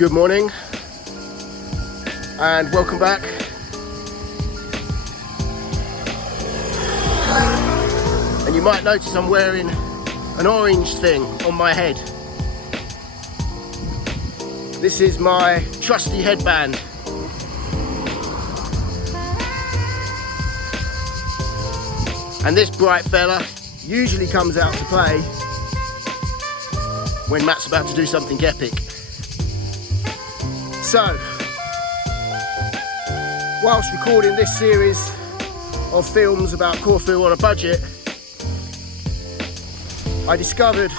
Good morning and welcome back. And you might notice I'm wearing an orange thing on my head. This is my trusty headband. And this bright fella usually comes out to play when Matt's about to do something epic. So, whilst recording this series of films about Corfu on a budget, I discovered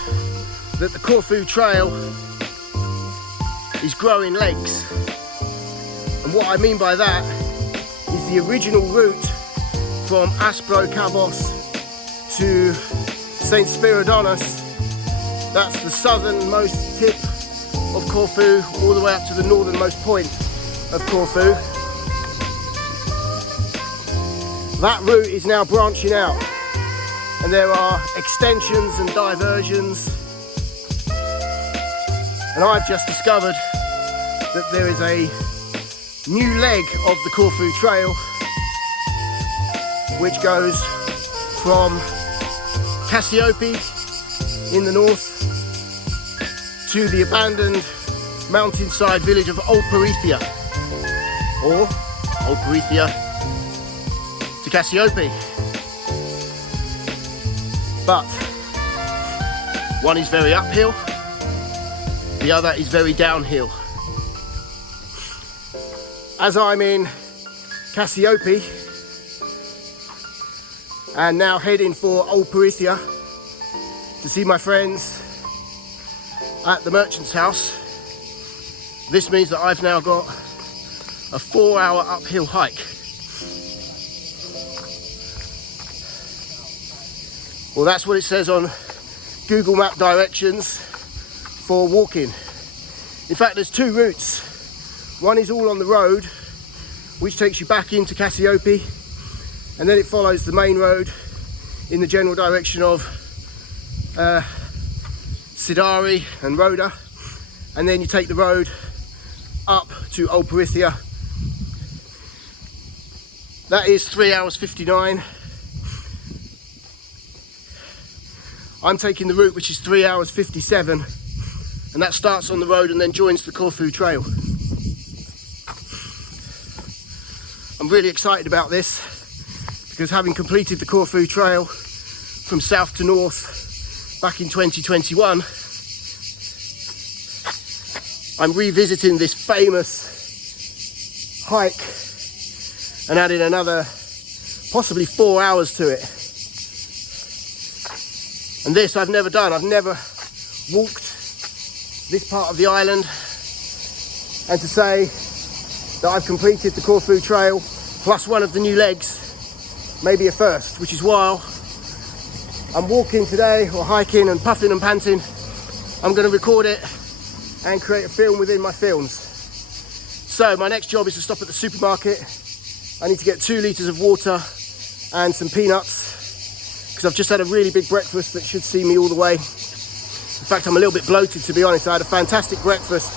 that the Corfu trail is growing legs. And what I mean by that is the original route from Aspro-Cabos to St. Spiridonis. That's the southernmost tip of Corfu, all the way up to the northernmost point of Corfu. That route is now branching out, and there are extensions and diversions. And I've just discovered that there is a new leg of the Corfu trail which goes from Kassiopi in the north to the abandoned mountainside village of Old Peritheia, or Old Peritheia to Kassiopi. But one is very uphill, the other is very downhill. As I'm in Kassiopi and now heading for Old Peritheia to see my friends at the merchant's house, this means that I've now got a 4-hour uphill hike. Well, that's what it says on Google Map directions for walking. In fact, there's two routes. One is all on the road, which takes you back into Kassiopi, and then it follows the main road in the general direction of Sidari and Rhoda, and then you take the road up to Old Peritheia. That is 3 hours 59. I'm taking the route which is 3 hours 57, and that starts on the road and then joins the Corfu trail. I'm really excited about this because, having completed the Corfu trail from south to north back in 2021, I'm revisiting this famous hike and adding another possibly 4 hours to it. And this I've never done. I've never walked this part of the island, and to say that I've completed the Corfu trail plus one of the new legs may be a first, which is why I'm walking today, or hiking and puffing and panting. I'm going to record it and create a film within my films. So my next job is to stop at the supermarket. I need to get 2 litres of water and some peanuts, because I've just had a really big breakfast that should see me all the way. In fact, I'm a little bit bloated, to be honest. I had a fantastic breakfast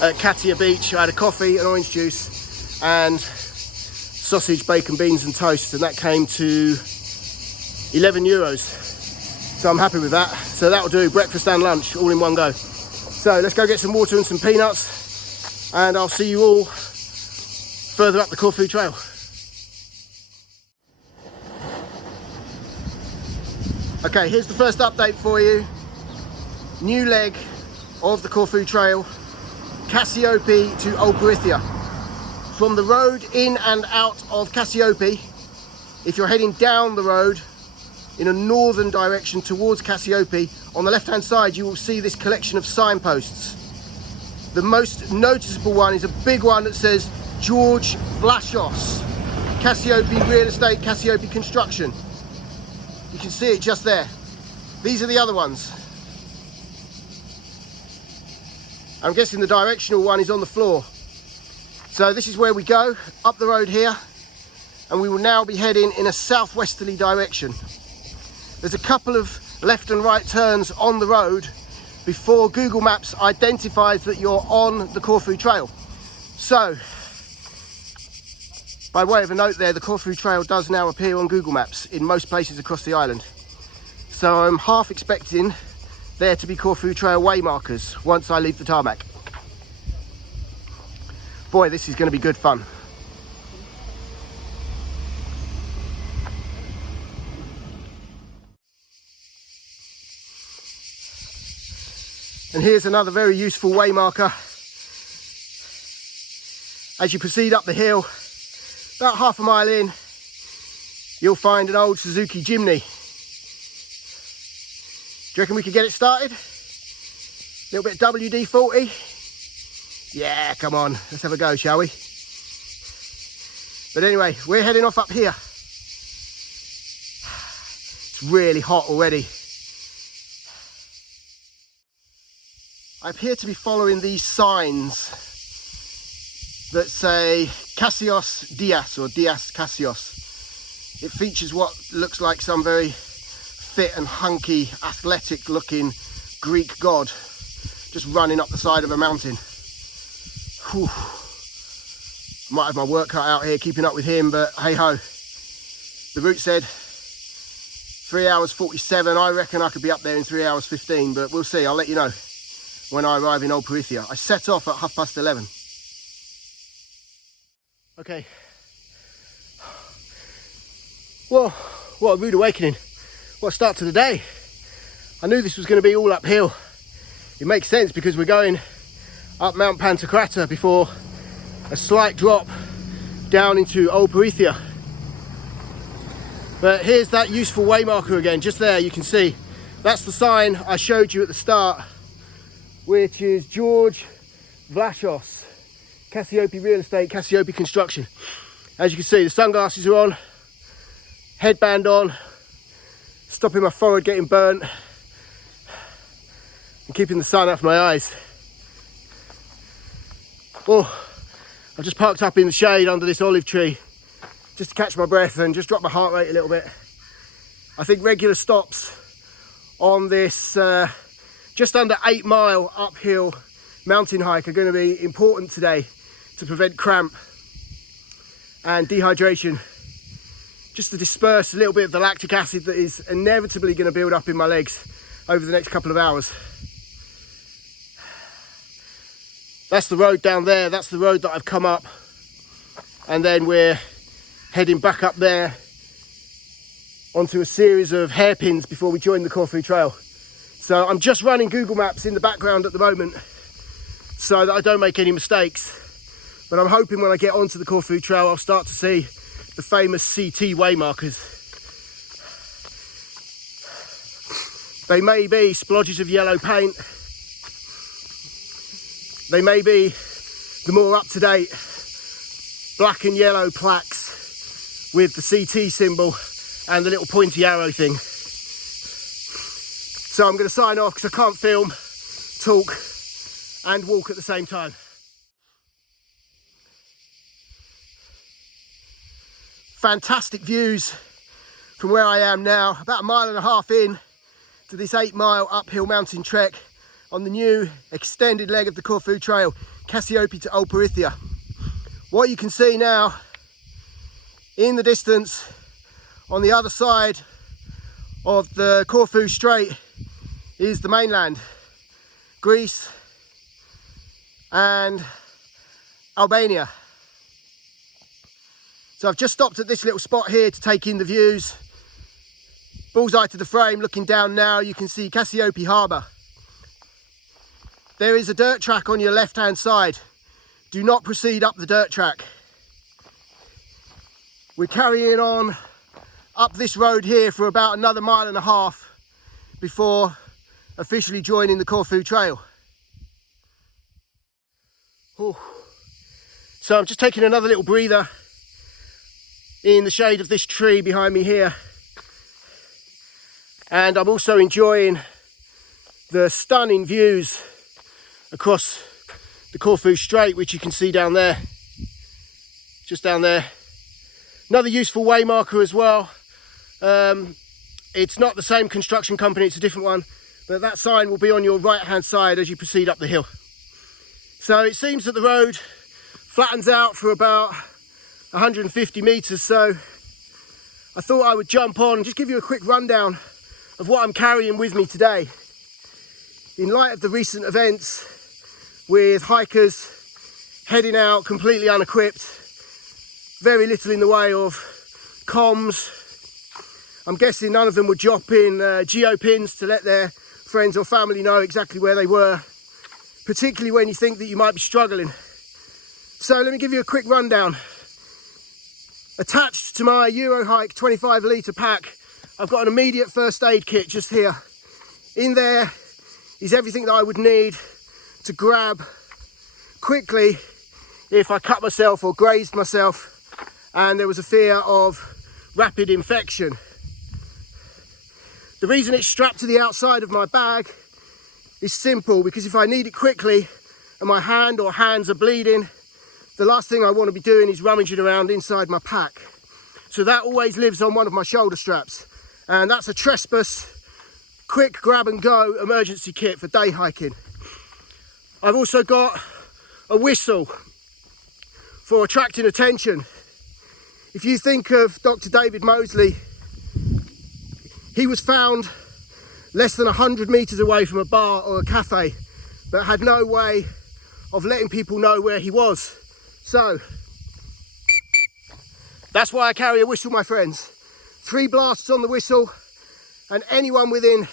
at Katia Beach. I had a coffee, an orange juice, and sausage, bacon, beans and toast, and that came to €11. So I'm happy with that. So that'll do, breakfast and lunch all in one go. So let's go get some water and some peanuts, and I'll see you all further up the Corfu trail. Okay, here's the first update for you. New leg of the Corfu trail, Kassiopi to Old Peritheia. From the road in and out of Kassiopi, if you're heading down the road in a northern direction towards Kassiopi, on the left hand side you will see this collection of signposts. The most noticeable one is a big one that says George Vlachos, Kassiopi Real Estate, Kassiopi Construction. You can see it just there. These are the other ones. I'm guessing the directional one is on the floor. So this is where we go, up the road here, and we will now be heading in a southwesterly direction. There's a couple of left and right turns on the road before Google Maps identifies that you're on the Corfu Trail. So, by way of a note there, the Corfu Trail does now appear on Google Maps in most places across the island. So I'm half expecting there to be Corfu Trail way markers once I leave the tarmac. Boy, this is going to be good fun. And here's another very useful way marker. As you proceed up the hill, about half a mile in, you'll find an old Suzuki Jimny. Do you reckon we could get it started? A little bit of WD-40? Yeah, come on, let's have a go, shall we? But anyway, we're heading off up here. It's really hot already. I appear to be following these signs that say Cassios Dias or Dias Cassios. It features what looks like some very fit and hunky, athletic looking Greek god just running up the side of a mountain. Whew. Might have my work cut out here keeping up with him, but hey ho. The route said 3 hours 47. I reckon I could be up there in 3 hours 15, but we'll see. I'll let you know when I arrive in Old Peritheia. I set off at 11:30. Okay. Well, what a rude awakening. What a start to the day. I knew this was going to be all uphill. It makes sense because we're going up Mount Pantokrator before a slight drop down into Old Peritheia. But here's that useful way marker again, just there you can see. That's the sign I showed you at the start, which is George Vlachos, Kassiopi Real Estate, Kassiopi Construction. As you can see, the sunglasses are on, headband on, stopping my forehead getting burnt and keeping the sun off my eyes. Oh, I've just parked up in the shade under this olive tree just to catch my breath and just drop my heart rate a little bit. I think regular stops on this just under 8 mile uphill mountain hike are going to be important today to prevent cramp and dehydration, just to disperse a little bit of the lactic acid that is inevitably going to build up in my legs over the next couple of hours. That's the road down there, that's the road that I've come up, and then we're heading back up there onto a series of hairpins before we join the Corfu Trail. So I'm just running Google Maps in the background at the moment so that I don't make any mistakes. But I'm hoping when I get onto the Corfu Trail, I'll start to see the famous CT way markers. They may be splodges of yellow paint. They may be the more up-to-date black and yellow plaques with the CT symbol and the little pointy arrow thing. So I'm going to sign off because I can't film, talk and walk at the same time. Fantastic views from where I am now, about 1.5 miles in to this 8 mile uphill mountain trek on the new extended leg of the Corfu Trail, Kassiopi to Old Peritheia. What you can see now in the distance on the other side of the Corfu Strait is the mainland, Greece and Albania. So I've just stopped at this little spot here to take in the views. Bullseye to the frame, looking down now, you can see Kassiopi Harbour. There is a dirt track on your left hand side. Do not proceed up the dirt track. We're carrying on up this road here for about another 1.5 miles before officially joining the Corfu Trail. Ooh. So I'm just taking another little breather in the shade of this tree behind me here, and I'm also enjoying the stunning views across the Corfu Strait, which you can see down there, just down there. Another useful way marker as well. It's not the same construction company, it's a different one, but that sign will be on your right hand side as you proceed up the hill. So it seems that the road flattens out for about 150 meters, so I thought I would jump on and just give you a quick rundown of what I'm carrying with me today. In light of the recent events with hikers heading out completely unequipped, very little in the way of comms, I'm guessing none of them would drop in geo pins to let their friends or family know exactly where they were, particularly when you think that you might be struggling. So let me give you a quick rundown. Attached to my Eurohike 25 litre pack, I've got an immediate first aid kit just here. In there is everything that I would need to grab quickly if I cut myself or grazed myself and there was a fear of rapid infection. The reason it's strapped to the outside of my bag is simple, because if I need it quickly and my hand or hands are bleeding, the last thing I want to be doing is rummaging around inside my pack. So that always lives on one of my shoulder straps, and that's a Trespass quick grab and go emergency kit for day hiking. I've also got a whistle for attracting attention. If you think of Dr. David Mosley, he was found less than 100 meters away from a bar or a cafe, but had no way of letting people know where he was. So that's why I carry a whistle, my friends. 3 blasts on the whistle, and anyone within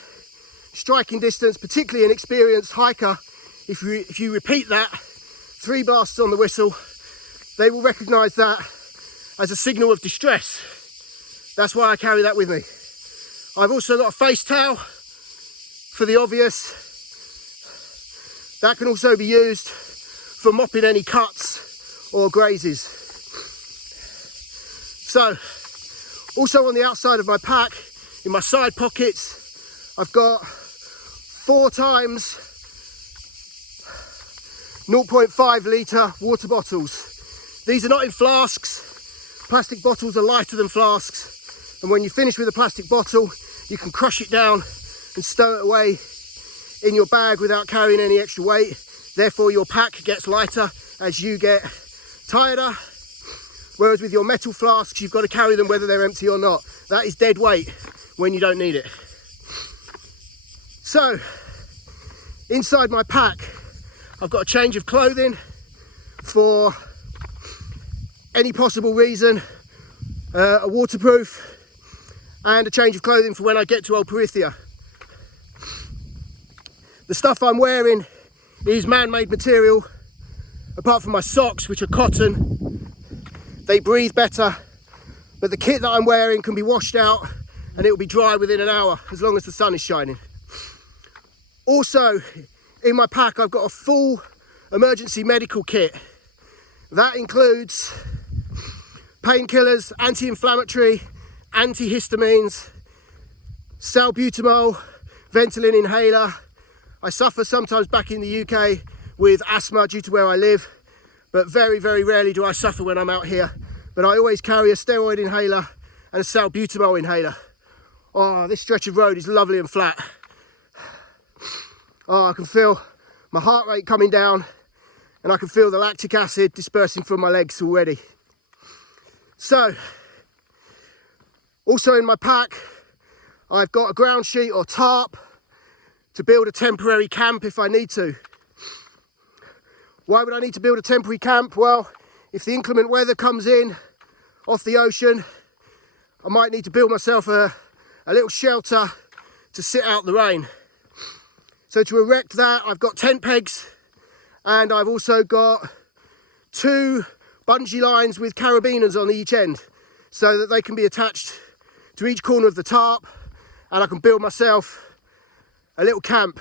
striking distance, particularly an experienced hiker, if you repeat that, 3 blasts on the whistle, they will recognize that as a signal of distress. That's why I carry that with me. I've also got a face towel for the obvious. That can also be used for mopping any cuts or grazes. So, also on the outside of my pack, in my side pockets, I've got 4 times 0.5 litre water bottles. These are not in flasks. Plastic bottles are lighter than flasks, and when you finish with a plastic bottle, you can crush it down and stow it away in your bag without carrying any extra weight. Therefore your pack gets lighter as you get tireder, whereas with your metal flasks you've got to carry them whether they're empty or not. That is dead weight when you don't need it. So inside my pack I've got a change of clothing for any possible reason, a waterproof, and a change of clothing for when I get to Old Peritheia. The stuff I'm wearing is man-made material, apart from my socks, which are cotton. They breathe better, but the kit that I'm wearing can be washed out and it will be dry within an hour, as long as the sun is shining. Also, in my pack, I've got a full emergency medical kit. That includes painkillers, anti-inflammatory, antihistamines, salbutamol, Ventolin inhaler. I suffer sometimes back in the UK with asthma due to where I live, but very, very rarely do I suffer when I'm out here. But I always carry a steroid inhaler and a salbutamol inhaler. Oh, this stretch of road is lovely and flat. Oh, I can feel my heart rate coming down, and I can feel the lactic acid dispersing from my legs already. So, also in my pack, I've got a ground sheet or tarp to build a temporary camp if I need to. Why would I need to build a temporary camp? Well, if the inclement weather comes in off the ocean, I might need to build myself a little shelter to sit out the rain. So to erect that, I've got tent pegs, and I've also got 2 bungee lines with carabiners on each end, so that they can be attached to each corner of the tarp, and I can build myself a little camp.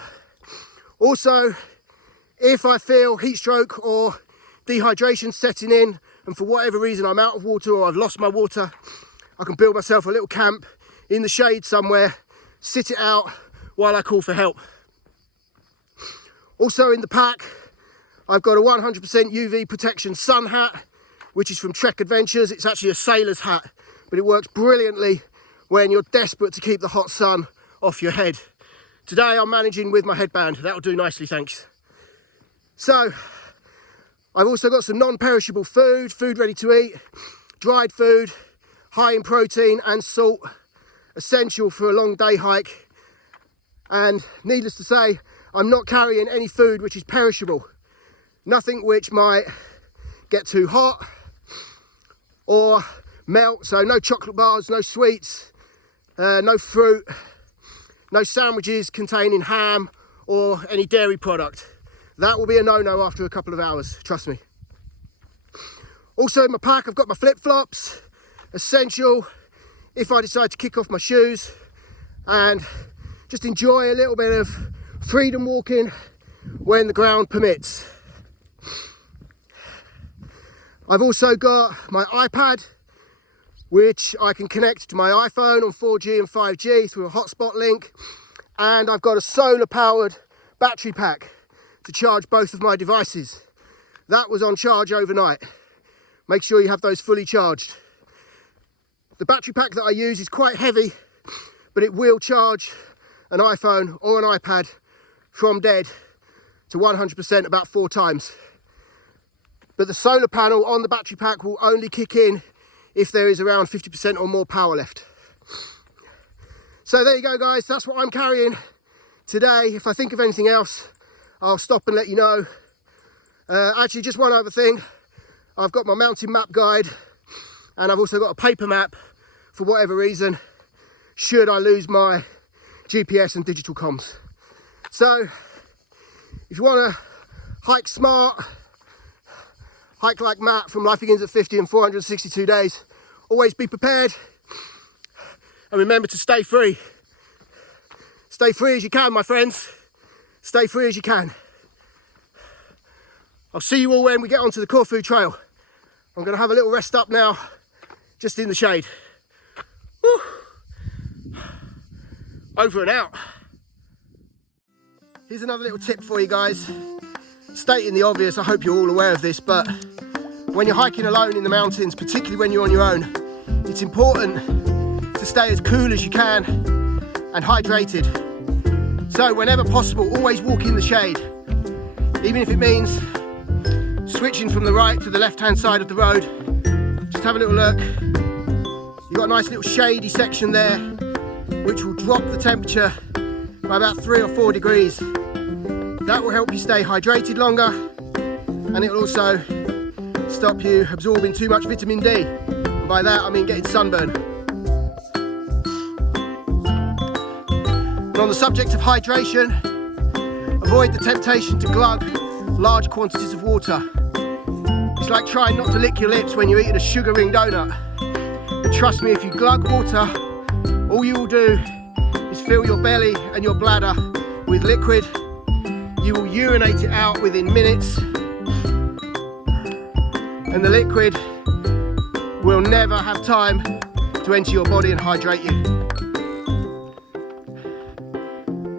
Also, if I feel heat stroke or dehydration setting in, and for whatever reason I'm out of water or I've lost my water, I can build myself a little camp in the shade somewhere, sit it out while I call for help. Also in the pack, I've got a 100% UV protection sun hat, which is from Trek Adventures. It's actually a sailor's hat, but it works brilliantly when you're desperate to keep the hot sun off your head. Today I'm managing with my headband. That'll do nicely, thanks. So, I've also got some non-perishable food, food ready to eat, dried food, high in protein and salt, essential for a long day hike. And needless to say, I'm not carrying any food which is perishable. Nothing which might get too hot or melt, so no chocolate bars, no sweets, no fruit, no sandwiches containing ham or any dairy product. That will be a no-no after a couple of hours, trust me. Also in my pack, I've got my flip-flops, essential if I decide to kick off my shoes and just enjoy a little bit of freedom walking when the ground permits. I've also got my iPad, which I can connect to my iPhone on 4G and 5G through a hotspot link. And I've got a solar powered battery pack to charge both of my devices. That was on charge overnight. Make sure you have those fully charged. The battery pack that I use is quite heavy, but it will charge an iPhone or an iPad from dead to 100% about 4 times. But the solar panel on the battery pack will only kick in if there is around 50% or more power left. So there you go, guys, that's what I'm carrying today. If I think of anything else, I'll stop and let you know. Actually, just one other thing. I've got my mountain map guide and I've also got a paper map for whatever reason, should I lose my GPS and digital comms. So, if you want to hike smart, hike like Matt from Life Begins at 50 and 462 days, always be prepared and remember to stay free. Stay free as you can, my friends. Stay free as you can. I'll see you all when we get onto the Corfu trail. I'm going to have a little rest up now, just in the shade. Woo. Over and out. Here's another little tip for you guys. Stating the obvious, I hope you're all aware of this, but when you're hiking alone in the mountains, particularly when you're on your own, it's important to stay as cool as you can and hydrated. So whenever possible, always walk in the shade, even if it means switching from the right to the left-hand side of the road. Just have a little look. You've got a nice little shady section there, which will drop the temperature by about 3 or 4 degrees. That will help you stay hydrated longer, and it will also stop you absorbing too much vitamin D. And by that, I mean getting sunburn. And on the subject of hydration, avoid the temptation to glug large quantities of water. It's like trying not to lick your lips when you're eating a sugar ring donut. But trust me, if you glug water, all you will do is fill your belly and your bladder with liquid. You will urinate it out within minutes, and the liquid will never have time to enter your body and hydrate you.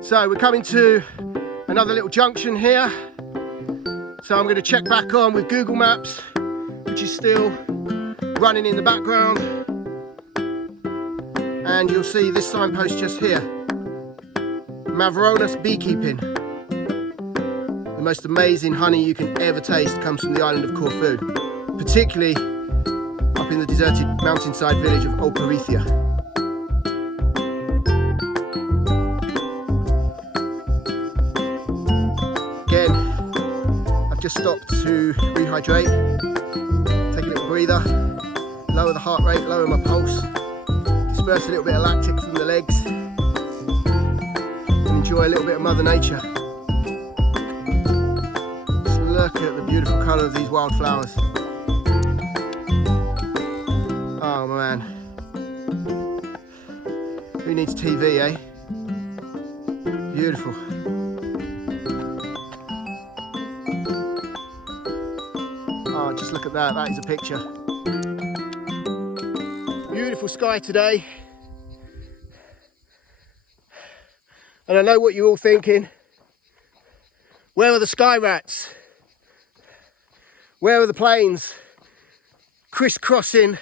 So we're coming to another little junction here. So I'm going to check back on with Google Maps, which is still running in the background. And you'll see this signpost just here. Mengoulas beekeeping. The most amazing honey you can ever taste comes from the island of Corfu, particularly up in the deserted mountainside village of Old Peritheia. Again, I've just stopped to rehydrate, take a little breather, lower the heart rate, lower my pulse, disperse a little bit of lactic from the legs, and enjoy a little bit of Mother Nature. Look at the beautiful colour of these wildflowers. Oh man. Who needs TV, eh? Beautiful. Oh, just look at that. That is a picture. Beautiful sky today. And I know what you're all thinking. Where are the sky rats? Where are the planes crisscrossing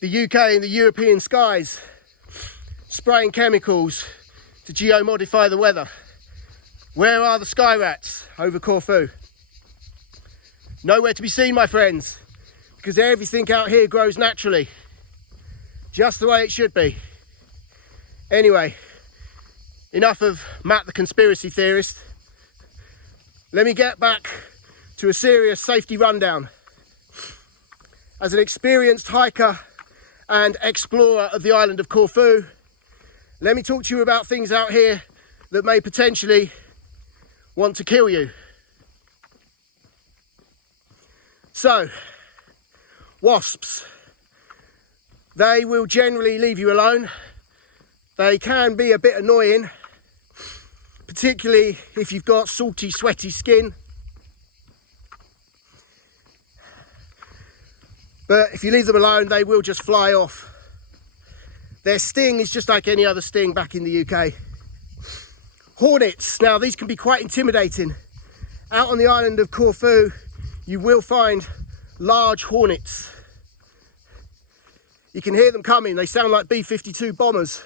the UK and the European skies, spraying chemicals, to geo-modify the weather. Where are the sky rats over Corfu? Nowhere to be seen, my friends, because everything out here grows naturally, just the way it should be. Anyway, enough of Matt the conspiracy theorist. Let me get back to a serious safety rundown. As an experienced hiker and explorer of the island of Corfu, let me talk to you about things out here that may potentially want to kill you. So, wasps. They will generally leave you alone. They can be a bit annoying, particularly if you've got salty, sweaty skin. But if you leave them alone, they will just fly off. Their sting is just like any other sting back in the UK. Hornets. Now, these can be quite intimidating. Out on the island of Corfu, you will find large hornets. You can hear them coming. They sound like B-52 bombers.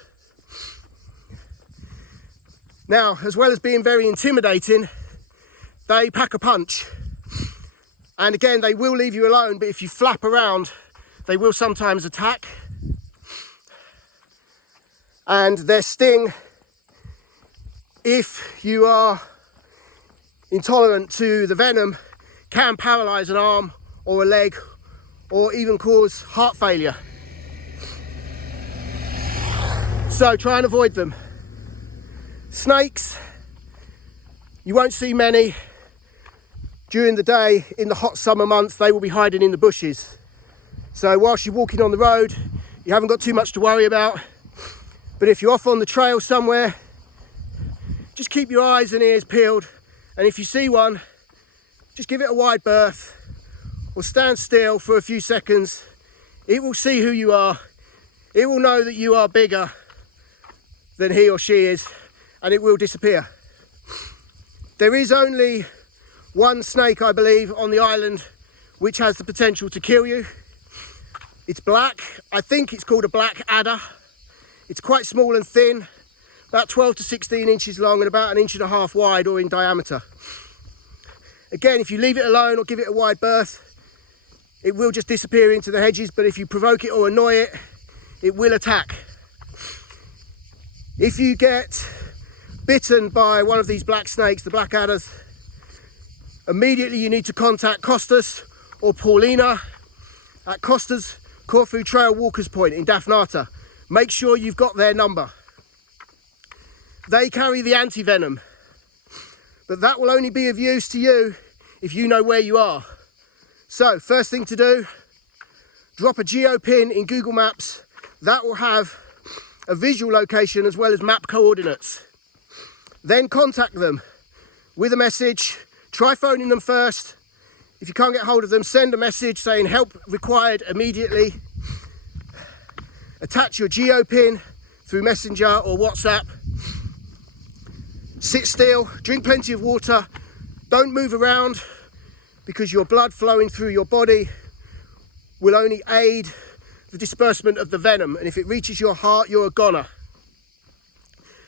Now, as well as being very intimidating, they pack a punch. And again, they will leave you alone, but if you flap around, they will sometimes attack. And their sting, if you are intolerant to the venom, can paralyze an arm or a leg, or even cause heart failure. So try and avoid them. Snakes, you won't see many. During the day, in the hot summer months, they will be hiding in the bushes. So whilst you're walking on the road, you haven't got too much to worry about. But if you're off on the trail somewhere, just keep your eyes and ears peeled. And if you see one, just give it a wide berth or stand still for a few seconds. It will see who you are. It will know that you are bigger than he or she is, and it will disappear. There is only one snake, I believe, on the island which has the potential to kill you. It's black. I think it's called a black adder. It's quite small and thin, about 12 to 16 inches long and about 1.5 inches wide or in diameter. Again, if you leave it alone or give it a wide berth, it will just disappear into the hedges, but if you provoke it or annoy it, it will attack. If you get bitten by one of these black snakes, the black adders, immediately you need to contact Costas or Paulina at Costas Corfu Trail Walkers Point in Daphnatta. Make sure you've got their number. They carry the anti-venom, but that will only be of use to you if you know where you are. So first thing to do, drop a geo pin in Google Maps. That will have a visual location as well as map coordinates. Then contact them with a message. Try phoning them first. If you can't get hold of them, send a message saying help required immediately. Attach your geo pin through Messenger or WhatsApp. Sit still, drink plenty of water. Don't move around, because your blood flowing through your body will only aid the disbursement of the venom, and if it reaches your heart, you're a goner.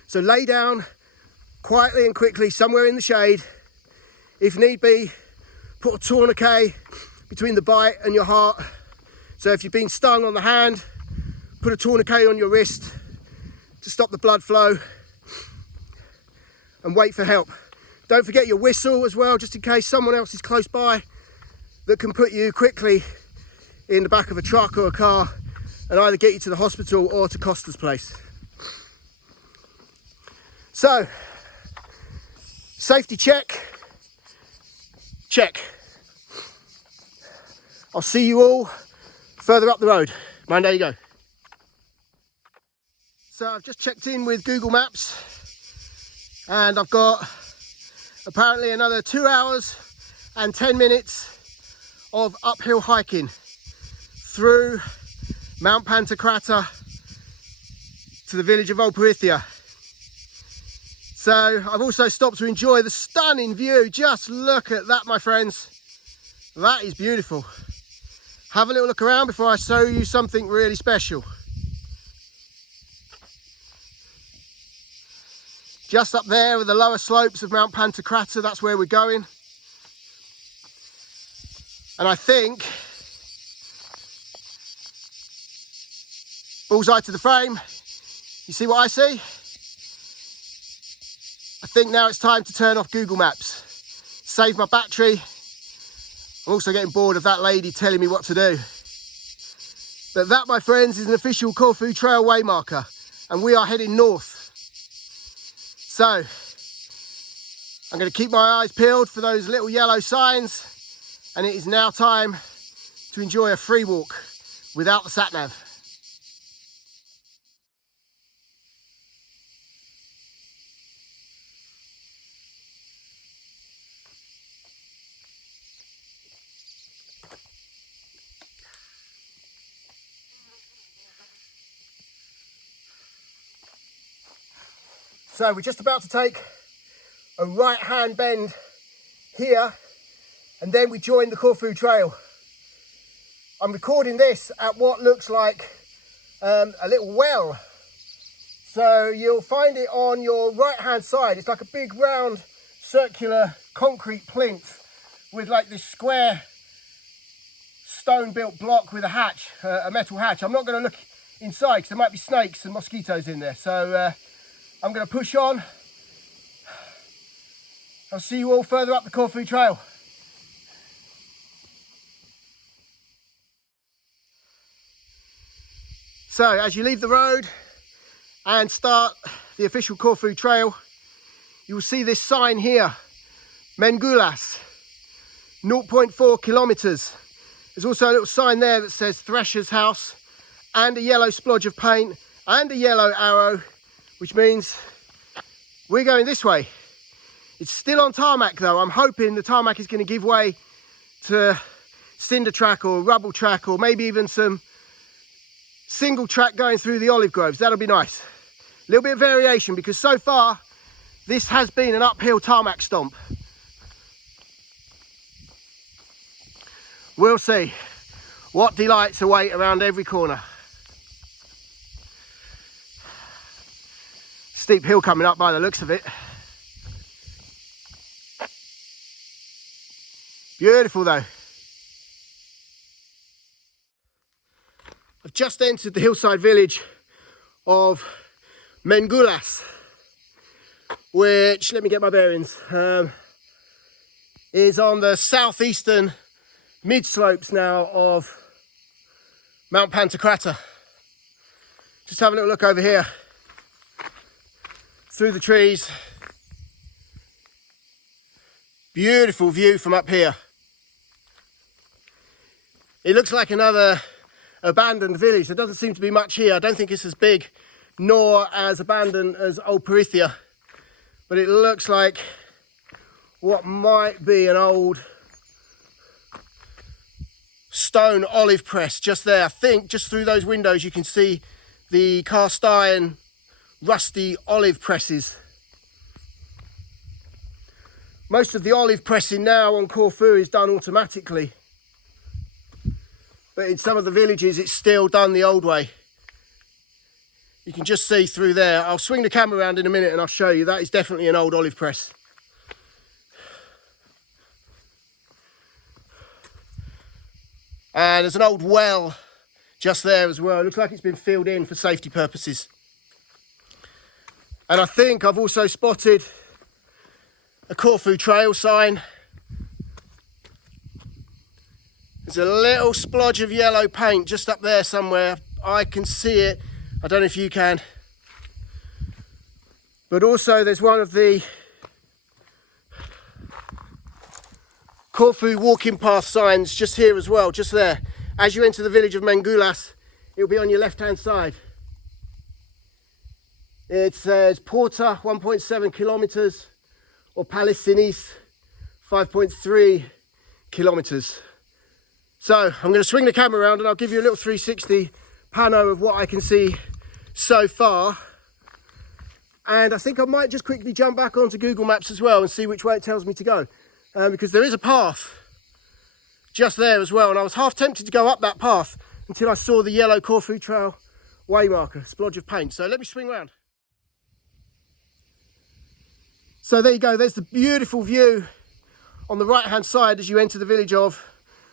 So lay down quietly and quickly somewhere in the shade. If need be, put a tourniquet between the bite and your heart. So if you've been stung on the hand, put a tourniquet on your wrist to stop the blood flow, and wait for help. Don't forget your whistle as well, just in case someone else is close by that can put you quickly in the back of a truck or a car and either get you to the hospital or to Costa's place. So, safety check. I'll see you all further up the road. Mind, there you go. So I've just checked in with Google Maps and I've got apparently another 2 hours and 10 minutes of uphill hiking through Mount Pantokrator to the village of Old Peritheia. So I've also stopped to enjoy the stunning view. Just look at that, my friends. That is beautiful. Have a little look around before I show you something really special. just up there with the lower slopes of Mount Pantokrator. That's where we're going. And I think, bullseye to the frame, you see what I see? I think now it's time to turn off Google Maps, save my battery. I'm also getting bored of that lady telling me what to do. But that, my friends, is an official Corfu trail waymarker, and we are heading north. So I'm going to keep my eyes peeled for those little yellow signs, and it is now time to enjoy a free walk without the sat-nav. So we're just about to take a right-hand bend here, and then we join the Corfu trail. I'm recording this at what looks like a little well. So you'll find it on your right-hand side. It's like a big round circular concrete plinth with like this square stone-built block with a hatch, a metal hatch. I'm not going to look inside because there might be snakes and mosquitoes in there. So I'm going to push on. I'll see you all further up the Corfu trail. So as you leave the road and start the official Corfu trail, you will see this sign here, Mengoulas, 0.4 kilometers. There's also a little sign there that says Thresher's House, and a yellow splodge of paint and a yellow arrow, which means we're going this way. It's still on tarmac though. I'm hoping the tarmac is going to give way to cinder track or rubble track, or maybe even some single track going through the olive groves. That'll be nice. A little bit of variation, because so far this has been an uphill tarmac stomp. We'll see what delights await around every corner. Steep hill coming up by the looks of it. Beautiful though. I've just entered the hillside village of Mengoulas, which, let me get my bearings, is on the southeastern mid slopes now of Mount Pantokrator. Just have a little look over here through the trees. Beautiful view from up here. It looks like another abandoned village. There doesn't seem to be much here. I don't think it's as big nor as abandoned as Old Peritheia, but it looks like what might be an old stone olive press just there. I think just through those windows you can see the cast iron rusty olive presses. Most of the olive pressing now on Corfu is done automatically, but in some of the villages it's still done the old way. You can just see through there. I'll swing the camera around in a minute and I'll show you. That is definitely an old olive press. And there's an old well just there as well. It looks like it's been filled in for safety purposes. And I think I've also spotted a Corfu trail sign. There's a little splodge of yellow paint just up there somewhere. I can see it. I don't know if you can. But also there's one of the Corfu walking path signs just here as well, just there. As you enter the village of Mengoulas, it'll be on your left hand side. It says Porta 1.7 kilometers or Palestinis 5.3 kilometers. So I'm going to swing the camera around and I'll give you a little 360 pano of what I can see so far. And I think I might just quickly jump back onto Google Maps as well and see which way it tells me to go. Because there is a path just there as well, and I was half tempted to go up that path until I saw the yellow Corfu Trail waymarker, splodge of paint. So let me swing round. So there you go, there's the beautiful view on the right hand side as you enter the village of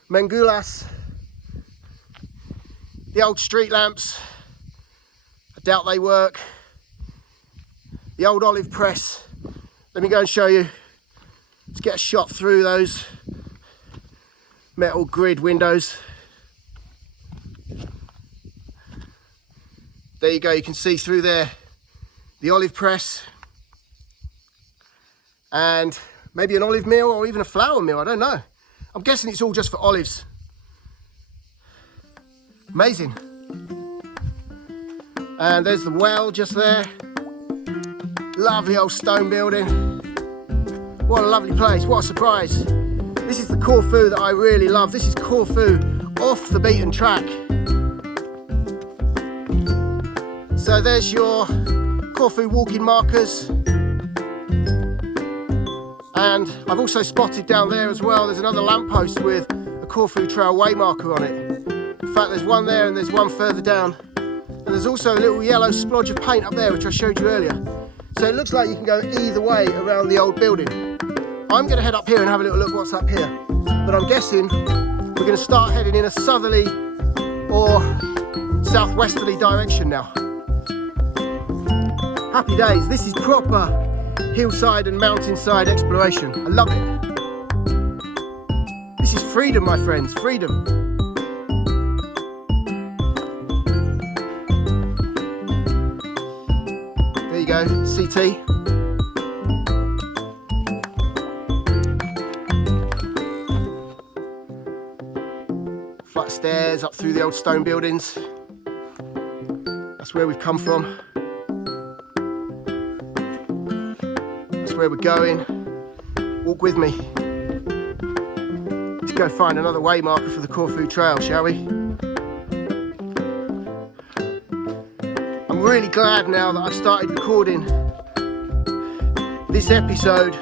Mengoulas. The old street lamps, I doubt they work. The old olive press, let me go and show you. Let's get a shot through those metal grid windows. There you go, you can see through there the olive press and maybe an olive mill or even a flour mill, I don't know. I'm guessing it's all just for olives. Amazing. And there's the well just there. Lovely old stone building. What a lovely place, what a surprise. This is the Corfu that I really love. This is Corfu off the beaten track. So there's your Corfu walking markers. And I've also spotted down there as well, there's another lamppost with a Corfu Trail way marker on it. In fact, there's one there and there's one further down. And there's also a little yellow splodge of paint up there, which I showed you earlier. So it looks like you can go either way around the old building. I'm going to head up here and have a little look what's up here. But I'm guessing we're going to start heading in a southerly or southwesterly direction now. Happy days. This is proper hillside and mountainside exploration. I love it. This is freedom, my friends, freedom. There you go, CT. Flight of stairs up through the old stone buildings. That's where we've come from. That's where we're going. Walk with me. Let's go find another way marker for the Corfu Trail, shall we? I'm really glad now that I've started recording this episode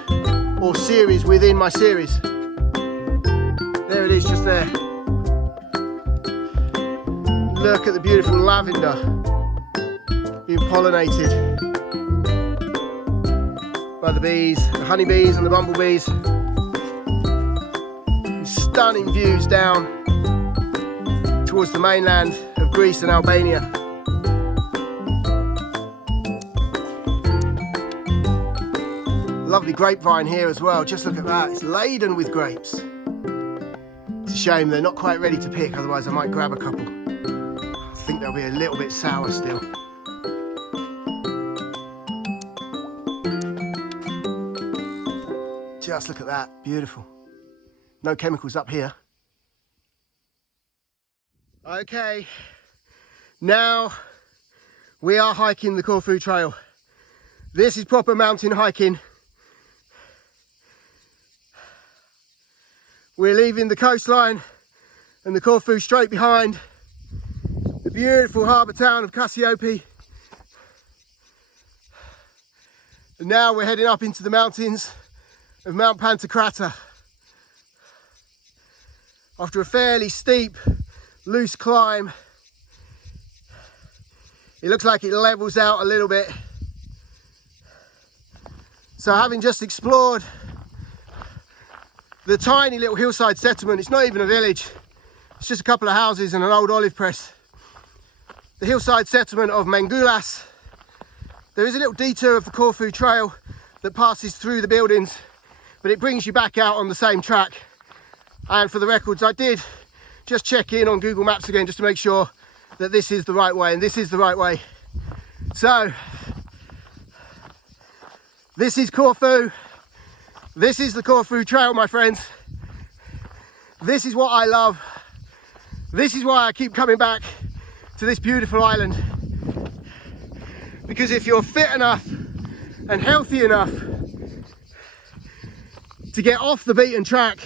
or series within my series. There it is, just there. Look at the beautiful lavender being pollinated by the bees, the honeybees and the bumblebees. Stunning views down towards the mainland of Greece and Albania. Lovely grapevine here as well, just look at that, it's laden with grapes. It's a shame they're not quite ready to pick, otherwise I might grab a couple. I think they'll be a little bit sour still. Just look at that, beautiful. No chemicals up here. Okay, now we are hiking the Corfu Trail. This is proper mountain hiking. We're leaving the coastline and the Corfu straight behind. The beautiful harbour town of Kassiopi. And now we're heading up into the mountains of Mount Pantokrator. After a fairly steep, loose climb, it looks like it levels out a little bit. So having just explored the tiny little hillside settlement, it's not even a village, it's just a couple of houses and an old olive press. The hillside settlement of Mengoulas. There is a little detour of the Corfu Trail that passes through the buildings, but it brings you back out on the same track. And for the records, I did just check in on Google Maps again just to make sure that this is the right way, and this is the right way. So, this is Corfu. This is the Corfu Trail, my friends. This is what I love. This is why I keep coming back to this beautiful island. Because if you're fit enough and healthy enough to get off the beaten track,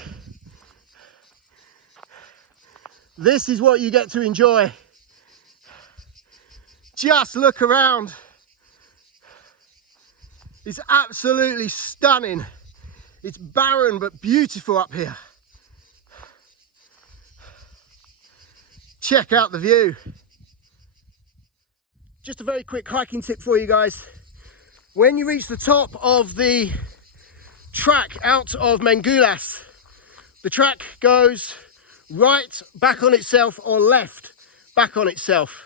this is what you get to enjoy. Just look around. It's absolutely stunning. It's barren but beautiful up here. Check out the view. Just a very quick hiking tip for you guys. When you reach the top of the track out of Mengoulas, the track goes right back on itself or left back on itself.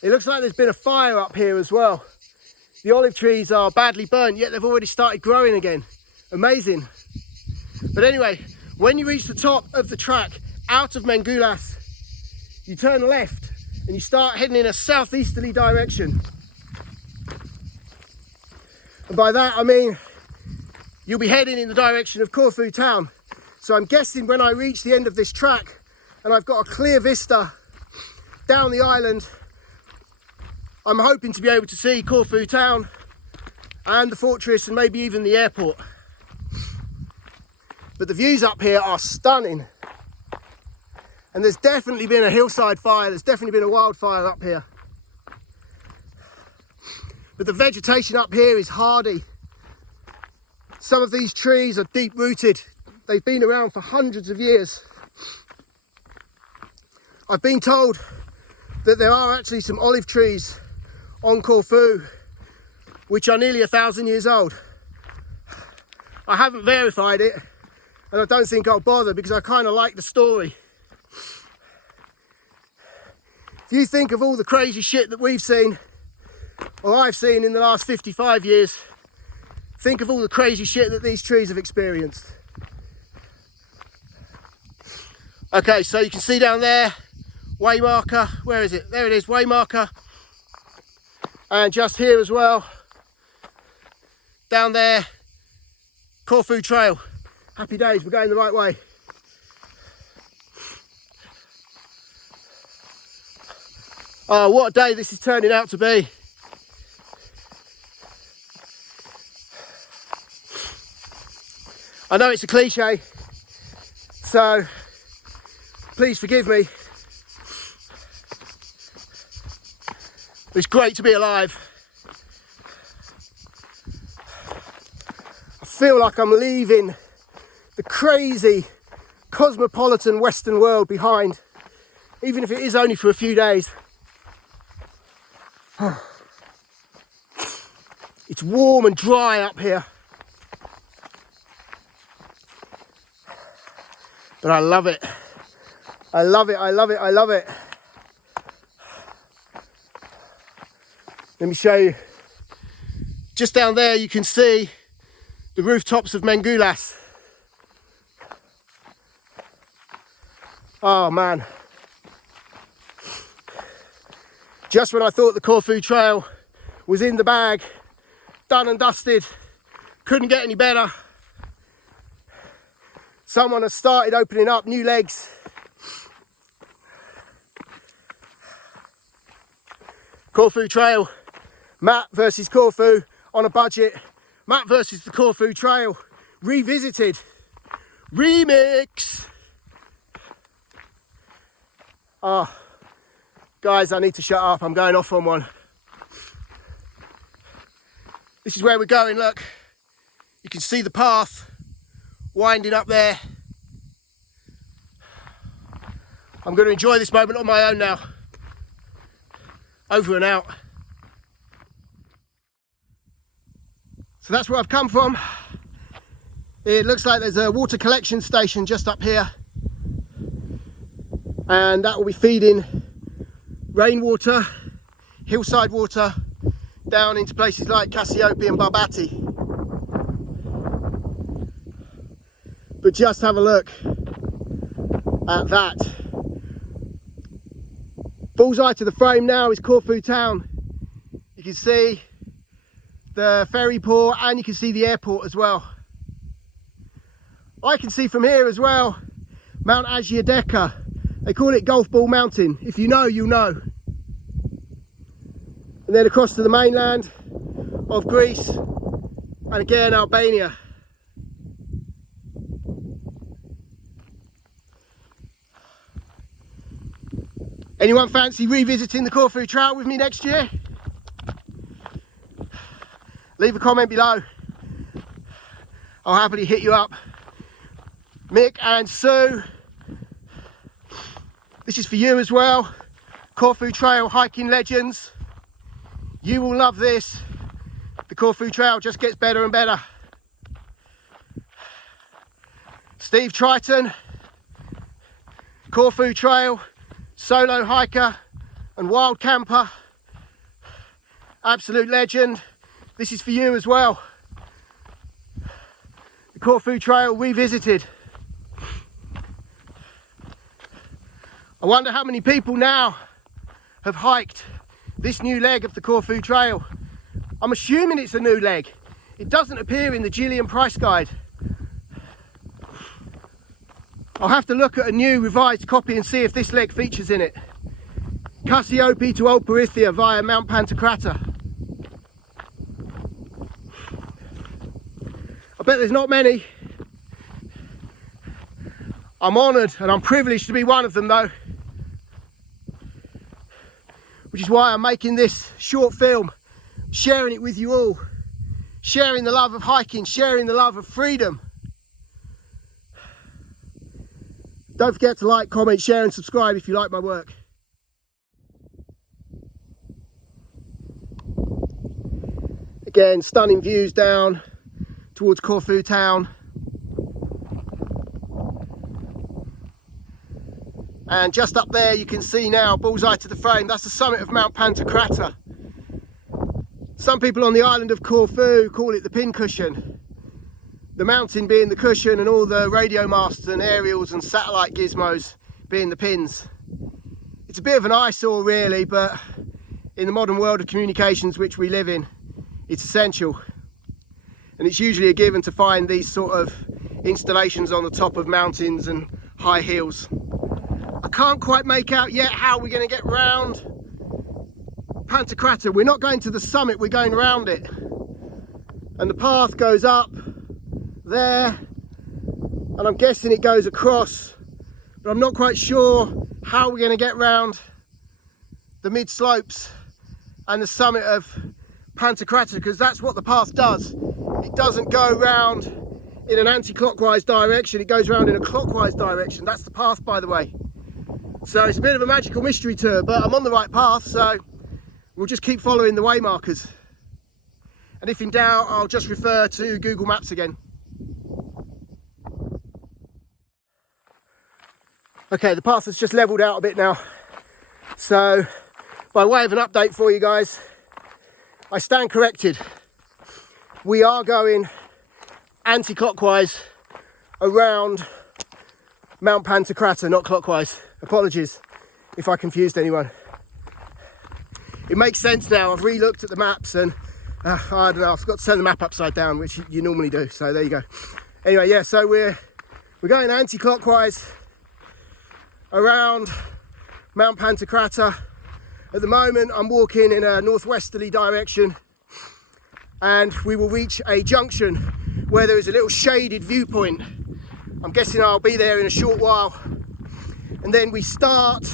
It looks like there's been a fire up here as well. The olive trees are badly burnt, yet they've already started growing again. Amazing. But anyway, when you reach the top of the track out of Mengoulas, you turn left and you start heading in a southeasterly direction. And by that I mean you'll be heading in the direction of Corfu town. So I'm guessing when I reach the end of this track and I've got a clear vista down the island, I'm hoping to be able to see Corfu town and the fortress and maybe even the airport. But the views up here are stunning. And there's definitely been a hillside fire, there's definitely been a wildfire up here. But the vegetation up here is hardy. Some of these trees are deep rooted. They've been around for hundreds of years. I've been told that there are actually some olive trees on Corfu which are nearly 1,000 years old. I haven't verified it and I don't think I'll bother because I kind of like the story. If you think of all the crazy shit that we've seen, or I've seen in the last 55 years, think of all the crazy shit that these trees have experienced. Okay, so you can see down there, waymarker, where is it? There it is, waymarker. And just here as well, down there, Corfu Trail. Happy days, we're going the right way. Oh, what a day this is turning out to be. I know it's a cliche, so please forgive me. It's great to be alive. I feel like I'm leaving the crazy cosmopolitan Western world behind, even if it is only for a few days. It's warm and dry up here. But I love it. I love it, I love it, I love it. Let me show you. Just down there you can see the rooftops of Mengoulas. Oh man. Just when I thought the Corfu Trail was in the bag, done and dusted, couldn't get any better, someone has started opening up new legs. Corfu Trail, Matt versus Corfu on a budget. Matt versus the Corfu Trail, revisited, remix. Oh, guys, I need to shut up, I'm going off on one. This is where we're going, look. You can see the path winding up there. I'm going to enjoy this moment on my own now. Over and out. So that's where I've come from. It looks like there's a water collection station just up here. And that will be feeding rainwater, hillside water, down into places like Kassiopi and Barbati. But just have a look at that. Bullseye to the frame now is Corfu town. You can see the ferry port and you can see the airport as well. I can see from here as well Mount Agiadeca. They call it Golf Ball Mountain. If you know, you know. And then across to the mainland of Greece and again Albania. Anyone fancy revisiting the Corfu Trail with me next year? Leave a comment below. I'll happily hit you up. Mick and Sue, this is for you as well. Corfu Trail hiking legends. You will love this. The Corfu Trail just gets better and better. Steve Triton, Corfu Trail, solo hiker and wild camper, absolute legend. This is for you as well. The Corfu Trail revisited. I wonder how many people now have hiked this new leg of the Corfu Trail. I'm assuming it's a new leg. It doesn't appear in the Gillian price guide. I'll have to look at a new revised copy and see if this leg features in it. Kassiopi to Old Peritheia via Mount Pantokrator. I bet there's not many. I'm honoured and I'm privileged to be one of them though. Which is why I'm making this short film, sharing it with you all. Sharing the love of hiking, sharing the love of freedom. Don't forget to like, comment, share and subscribe if you like my work. Again, stunning views down towards Corfu town. And just up there you can see now, bullseye to the frame, that's the summit of Mount Pantokrator. Some people on the island of Corfu call it the pincushion. The mountain being the cushion and all the radio masts and aerials and satellite gizmos being the pins. It's a bit of an eyesore really, but in the modern world of communications which we live in, it's essential. And it's usually a given to find these sort of installations on the top of mountains and high hills. I can't quite make out yet how we're going to get round Pantokrator. We're not going to the summit, we're going around it. And the path goes up there, and I'm guessing it goes across, but I'm not quite sure how we're going to get round the mid slopes and the summit of Pantokrator, because that's what the path does. It doesn't go round in an anti-clockwise direction, it goes round in a clockwise direction. That's the path, by the way. So it's a bit of a magical mystery tour, but I'm on the right path, so we'll just keep following the way markers. And if in doubt, I'll just refer to Google Maps again. Okay, the path has just levelled out a bit now. So, by way of an update for you guys, I stand corrected. We are going anti-clockwise around Mount Pantokrator, not clockwise. Apologies if I confused anyone. It makes sense now. I've re-looked at the maps and I don't know, I forgot to turn the map upside down, which you normally do. So there you go. Anyway, yeah, so we're going anti-clockwise around Mount Pantokrator. At the moment I'm walking in a northwesterly direction, and we will reach a junction where there is a little shaded viewpoint. I'm guessing I'll be there in a short while, and then we start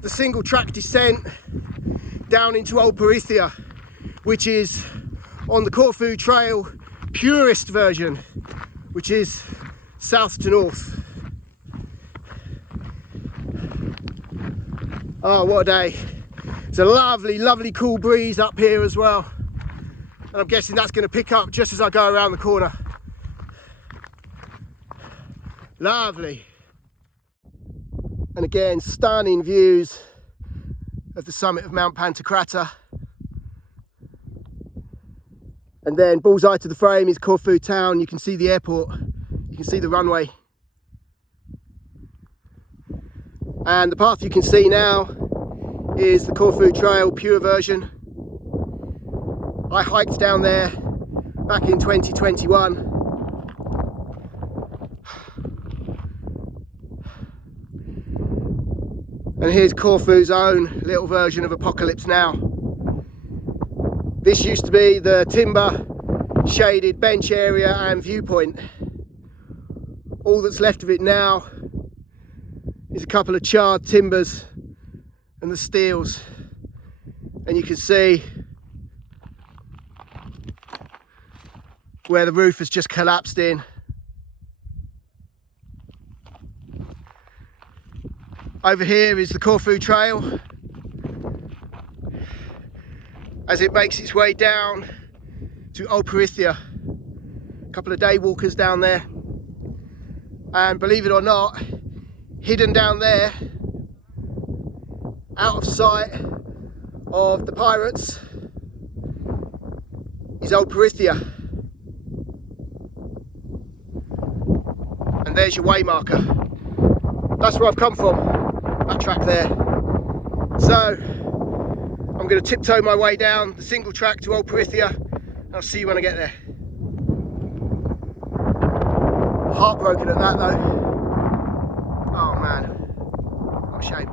the single track descent down into Old Peritheia, which is on the Corfu Trail purest version, which is south to north. Oh, what a day. It's a lovely, lovely cool breeze up here as well. And I'm guessing that's going to pick up just as I go around the corner. Lovely. And again, stunning views of the summit of Mount Pantokrator. And then bullseye to the frame is Corfu town. You can see the airport, you can see the runway. And the path you can see now is the Corfu Trail pure version. I hiked down there back in 2021. And here's Corfu's own little version of Apocalypse Now. This used to be the timber shaded bench area and viewpoint. All that's left of it now is a couple of charred timbers and the steels, and you can see where the roof has just collapsed in. Over here is the Corfu Trail as it makes its way down to Old Peritheia. A couple of day walkers down there, and believe it or not, hidden down there, out of sight of the pirates, is Old Peritheia. And there's your way marker. That's where I've come from, that track there. So I'm going to tiptoe my way down the single track to Old Peritheia, and I'll see you when I get there. Heartbroken at that though. Oh man, what a shame.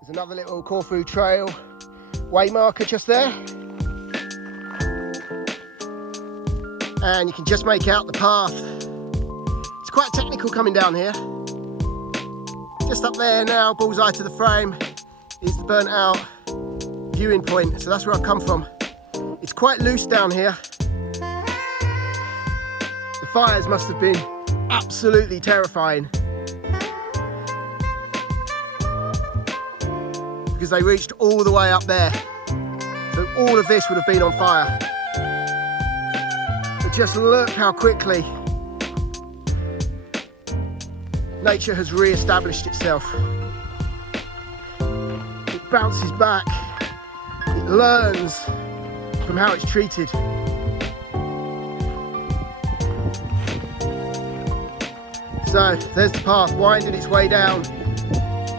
There's another little Corfu trail way marker just there. And you can just make out the path. It's quite technical coming down here. Just up there now, bullseye to the frame, is the burnt out viewing point. So that's where I've come from. It's quite loose down here. The fires must have been absolutely terrifying, because they reached all the way up there. So all of this would have been on fire. But just look how quickly nature has re-established itself. It bounces back, it learns from how it's treated. So there's the path winding its way down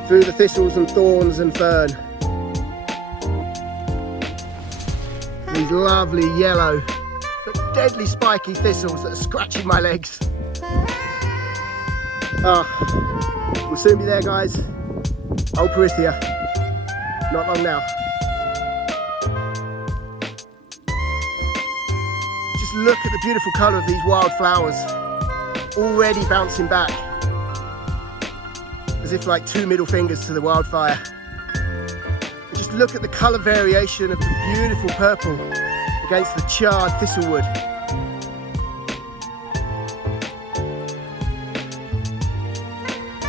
through the thistles and thorns and fern. These lovely yellow but deadly spiky thistles that are scratching my legs. We'll soon be there, guys. Old Peritheia. Not long now. Just look at the beautiful colour of these wildflowers, already bouncing back, as if like two middle fingers to the wildfire. And just look at the colour variation of the beautiful purple against the charred thistlewood.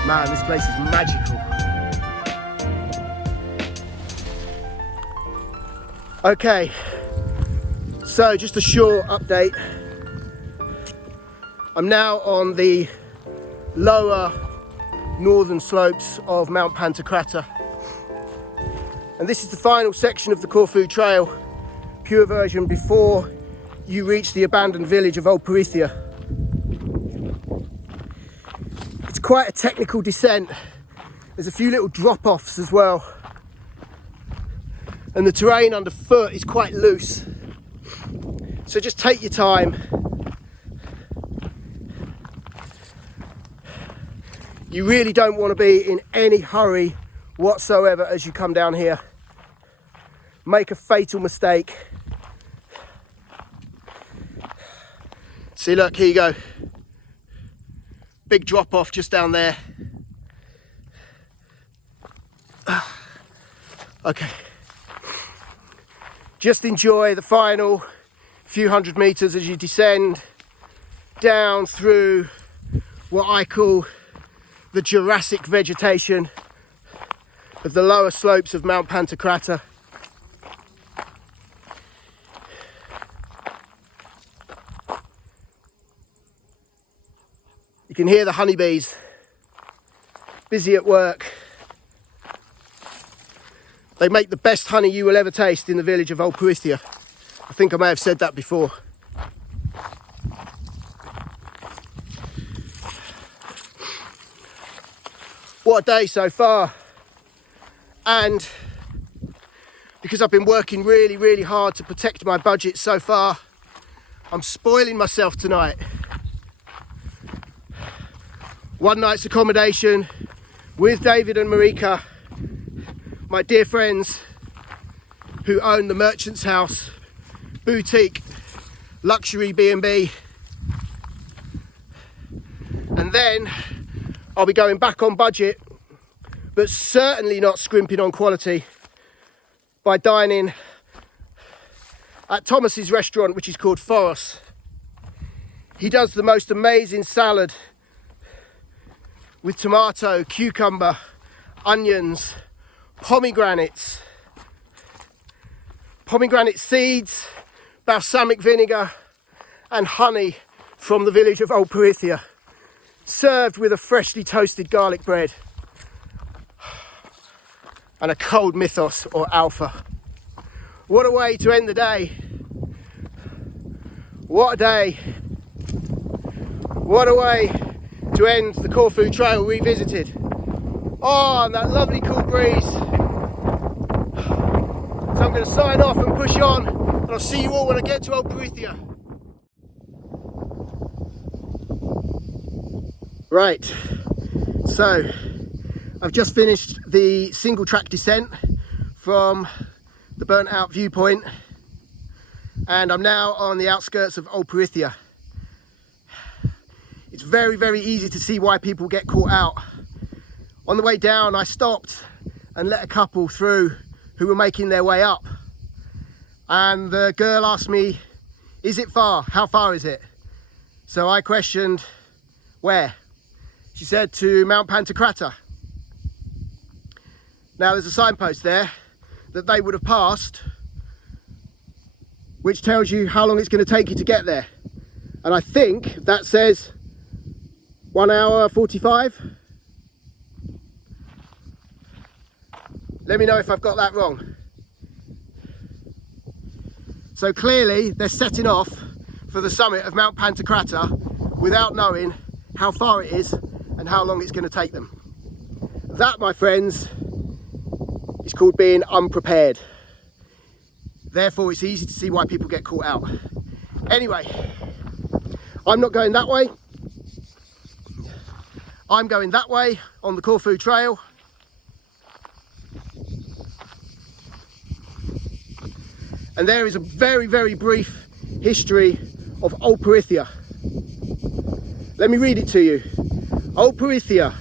Man, this place is magical. Okay, so just a short update. I'm now on the lower northern slopes of Mount Pantokrator. And this is the final section of the Corfu Trail, pure version before you reach the abandoned village of Old Peritheia. It's quite a technical descent. There's a few little drop-offs as well. And the terrain underfoot is quite loose. So just take your time. You really don't want to be in any hurry whatsoever as you come down here. Make a fatal mistake. See, look, here you go. Big drop off just down there. Okay. Just enjoy the final few hundred meters as you descend down through what I call the Jurassic vegetation of the lower slopes of Mount Pantokrator. You can hear the honeybees busy at work. They make the best honey you will ever taste in the village of Old Peritheia. I think I may have said that before. What a day so far. And because I've been working really, really hard to protect my budget so far, I'm spoiling myself tonight. One night's accommodation with David and Marika, my dear friends who own the Merchant's House boutique luxury B&B. And then I'll be going back on budget, but certainly not scrimping on quality, by dining at Thomas's restaurant, which is called Foros. He does the most amazing salad with tomato, cucumber, onions, pomegranate seeds, balsamic vinegar and honey from the village of Old Peritheia, served with a freshly toasted garlic bread and a cold mythos or alpha. What a way to end the day. What a day. What a way to end the Corfu Trail revisited. Oh, and that lovely cool breeze. So I'm going to sign off and push on, and I'll see you all when I get to Old Peritheia. Right, so I've just finished the single track descent from the burnt out viewpoint, and I'm now on the outskirts of Old Peritheia. It's very, very easy to see why people get caught out. On the way down, I stopped and let a couple through who were making their way up. And the girl asked me, is it far? How far is it? So I questioned, where? She said, to Mount Pantokrator. Now there's a signpost there that they would have passed, which tells you how long it's going to take you to get there. And I think that says 1 hour 45. Let me know if I've got that wrong. So clearly they're setting off for the summit of Mount Pantokrator without knowing how far it is and how long it's going to take them. That, my friends, is called being unprepared. Therefore, it's easy to see why people get caught out. Anyway, I'm not going that way. I'm going that way on the Corfu Trail. And there is a very, very brief history of Old Peritheia. Let me read it to you. Old Peritheia.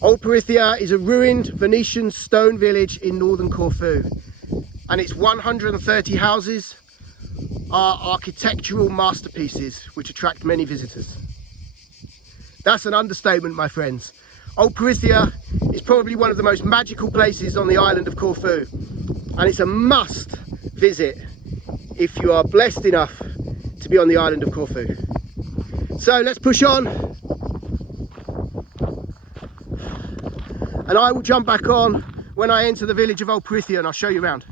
Old Peritheia is a ruined Venetian stone village in northern Corfu, and its 130 houses are architectural masterpieces which attract many visitors. That's an understatement, my friends. Old Peritheia is probably one of the most magical places on the island of Corfu, and it's a must visit if you are blessed enough to be on the island of Corfu. So let's push on, and I will jump back on when I enter the village of Old Peritheia, and I'll show you around.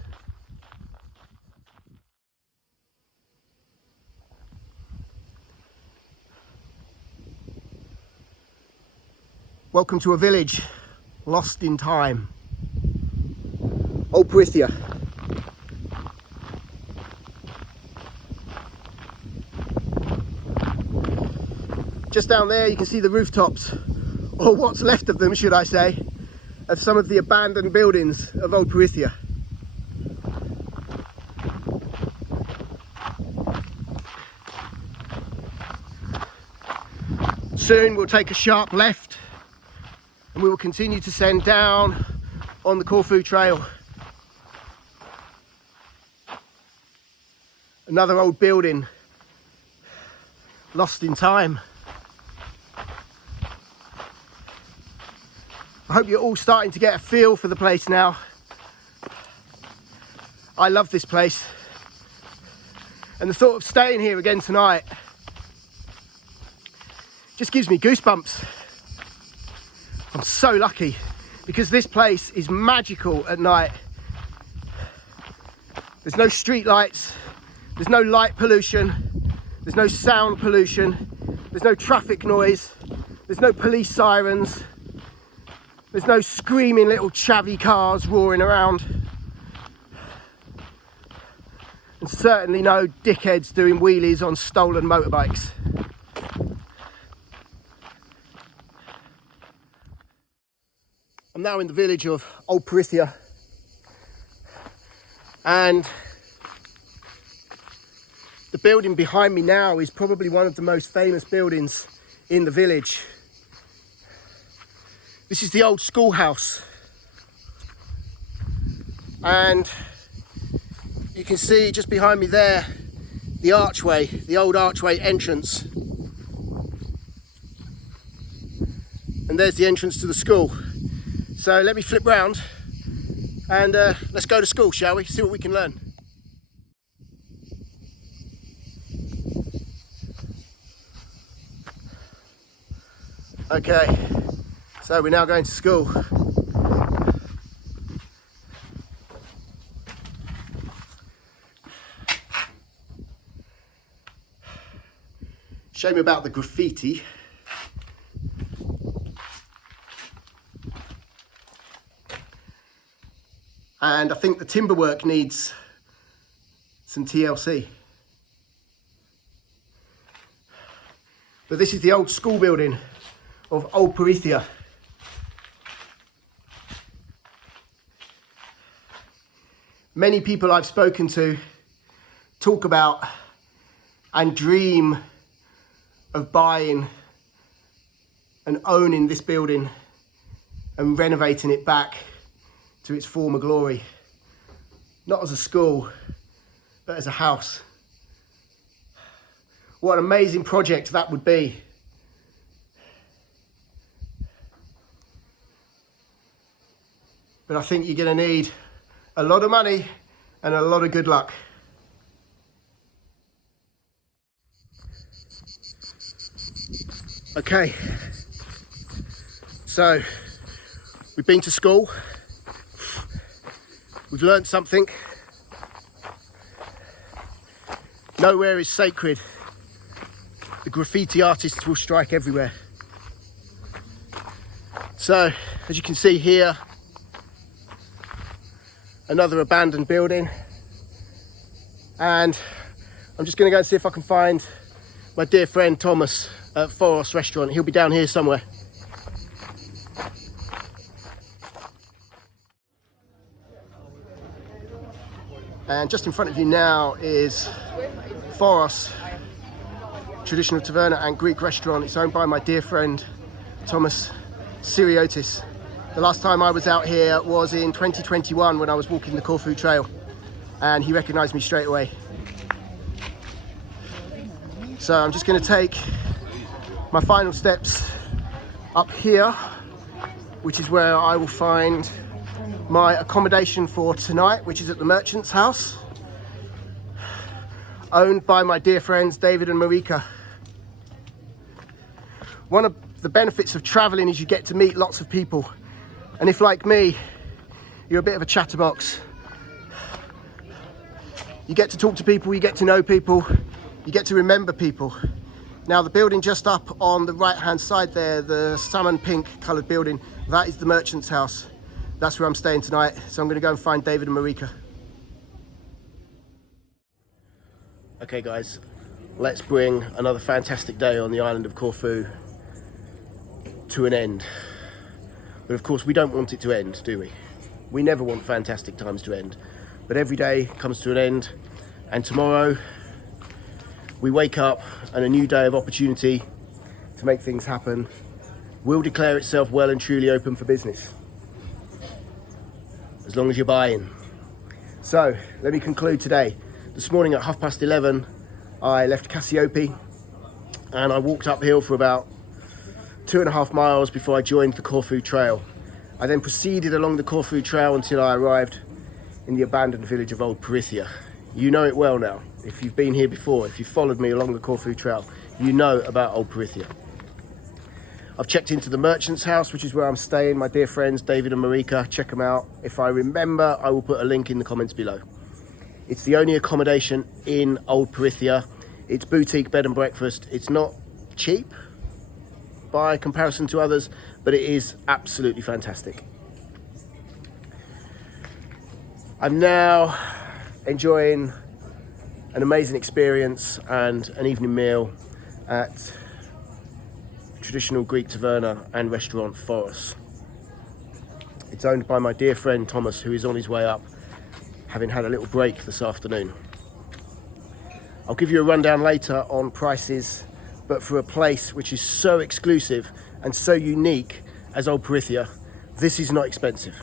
Welcome to a village lost in time. Old Peritheia. Just down there you can see the rooftops, or what's left of them, should I say, of some of the abandoned buildings of Old Peritheia. Soon we'll take a sharp left and we will continue to send down on the Corfu Trail. Another old building lost in time. I hope you're all starting to get a feel for the place now. I love this place, and the thought of staying here again tonight just gives me goosebumps. I'm so lucky because this place is magical at night. There's no street lights, there's no light pollution, there's no sound pollution, there's no traffic noise, there's no police sirens, there's no screaming little chavvy cars roaring around, and certainly no dickheads doing wheelies on stolen motorbikes. I'm now in the village of Old Peritheia, and the building behind me now is probably one of the most famous buildings in the village. This is the old schoolhouse, and you can see just behind me there the archway, the old archway entrance, and there's the entrance to the school. So let me flip round and let's go to school, shall we? See what we can learn. Okay, so we're now going to school. Shame about the graffiti. And I think the timber work needs some TLC. But this is the old school building of Old Peritheia. Many people I've spoken to talk about and dream of buying and owning this building and renovating it back to its former glory. Not as a school, but as a house. What an amazing project that would be. But I think you're going to need a lot of money and a lot of good luck. Okay, so we've been to school, we've learnt something. Nowhere is sacred. The graffiti artists will strike everywhere. So, as you can see here, another abandoned building, and I'm just going to go and see if I can find my dear friend Thomas at Forest Restaurant. He'll be down here somewhere. And just in front of you now is Foros, traditional taverna and Greek restaurant. It's owned by my dear friend Thomas Siriotis. The last time I was out here was in 2021 when I was walking the Corfu trail, and he recognized me straight away. So I'm just going to take my final steps up here, which is where I will find my accommodation for tonight, which is at the Merchant's House, owned by my dear friends David and Marika. One of the benefits of traveling is you get to meet lots of people, and if, like me, you're a bit of a chatterbox, you get to talk to people, you get to know people, you get to remember people. Now, the building just up on the right hand side there, the salmon pink coloured building, that is the Merchant's House. That's where I'm staying tonight, so I'm going to go and find David and Marika. Okay guys, let's bring another fantastic day on the island of Corfu to an end. But of course we don't want it to end, do we? We never want fantastic times to end. But every day comes to an end, and tomorrow we wake up and a new day of opportunity to make things happen will declare itself well and truly open for business. As long as you're buying. So let me conclude today. This morning at 11:30, I left Kassiopi and I walked uphill for about 2.5 miles before I joined the Corfu trail. I then proceeded along the Corfu trail until I arrived in the abandoned village of Old Peritheia. You know it well now. If you've been here before, if you've followed me along the Corfu trail, you know about Old Peritheia. I've checked into the Merchant's House, which is where I'm staying. My dear friends, David and Marika, check them out. If I remember, I will put a link in the comments below. It's the only accommodation in Old Peritheia. It's boutique bed and breakfast. It's not cheap by comparison to others, but it is absolutely fantastic. I'm now enjoying an amazing experience and an evening meal at traditional Greek taverna and restaurant Foros. It's owned by my dear friend Thomas, who is on his way up, having had a little break this afternoon. I'll give you a rundown later on prices, but for a place which is so exclusive and so unique as Old Peritheia, this is not expensive.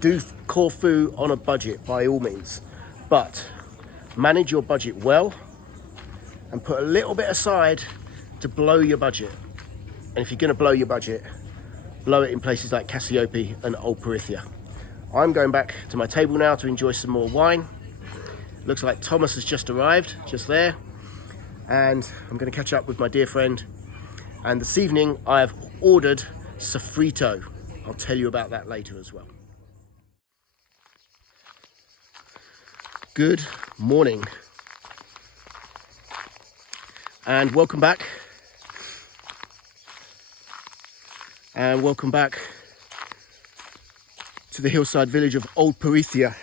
Do Corfu on a budget by all means, but manage your budget well and put a little bit aside to blow your budget. And if you're going to blow your budget, blow it in places like Kassiopi and Old Peritheia. I'm going back to my table now to enjoy some more wine. Looks like Thomas has just arrived, just there. And I'm going to catch up with my dear friend And this evening I have ordered sofrito. I'll tell you about that later as well. Good morning and welcome back. And welcome back to the hillside village of Old Peritheia.